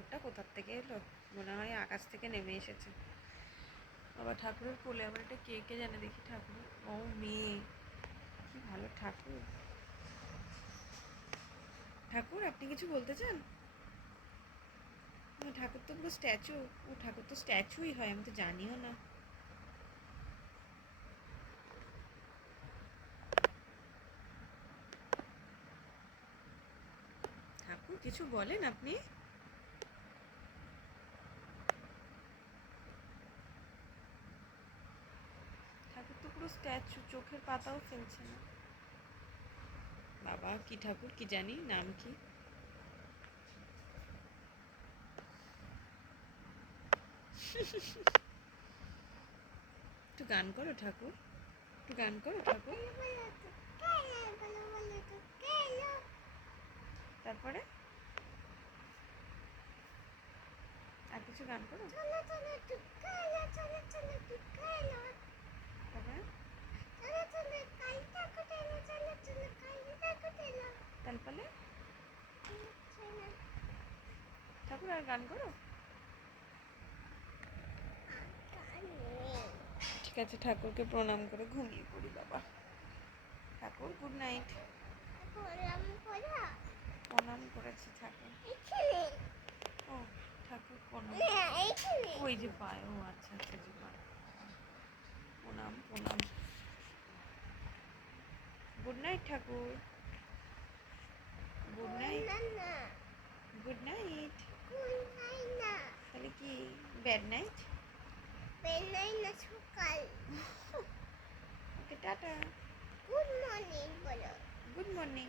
ঠাকুরটা কোথার থেকে এলো, মনে হয় আকাশ থেকে নেমে এসেছে। আবার ঠাকুরের কোলে আবার একটা কে জানে দেখি, ঠাকুর ও মেয়ে, কি ভালো ঠাকুর। ঠাকুর আপনি কিছু বলতে চান? ঠাকুর তো পুরো স্ট্যাচু। ও ঠাকুর তো স্ট্যাচুই হয়, আমি তো জানিও না। ঠাকুর কিছু বলেন আপনি। ঠাকুর তো পুরো স্ট্যাচু, চোখের পাতাও ফেলছে না। বাবা কি ঠাকুর কি জানি, নাম কি? একটু গান করো ঠাকুর, একটু গান করো ঠাকুর। তারপরে আর কিছু গান করো। তারপরে ঠাকুর আর গান করো। ঠিক আছে, ঠাকুরকে প্রণাম করে ঘুমিয়ে পড়ি বাবা। ঠাকুর গুড নাইট। প্রণাম করেছি ঠাকুর। ও ঠাকুর প্রণাম, ওই যে পায়, ও আচ্ছা আচ্ছা, যে পায়। প্রণাম প্রণাম। গুড নাইট ঠাকুর, গুড নাইট। গুড নাইট তাহলে কি ব্যাড নাইট? সকাল। ওকে টাটা। গুড মর্নিং বলো। Good morning.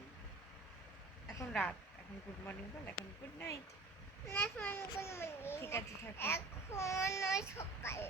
এখন রাত, এখন গুড মর্নিং বল, এখন গুড নাইট। ঠিক আছে ঠাকুর। এখন সকাল।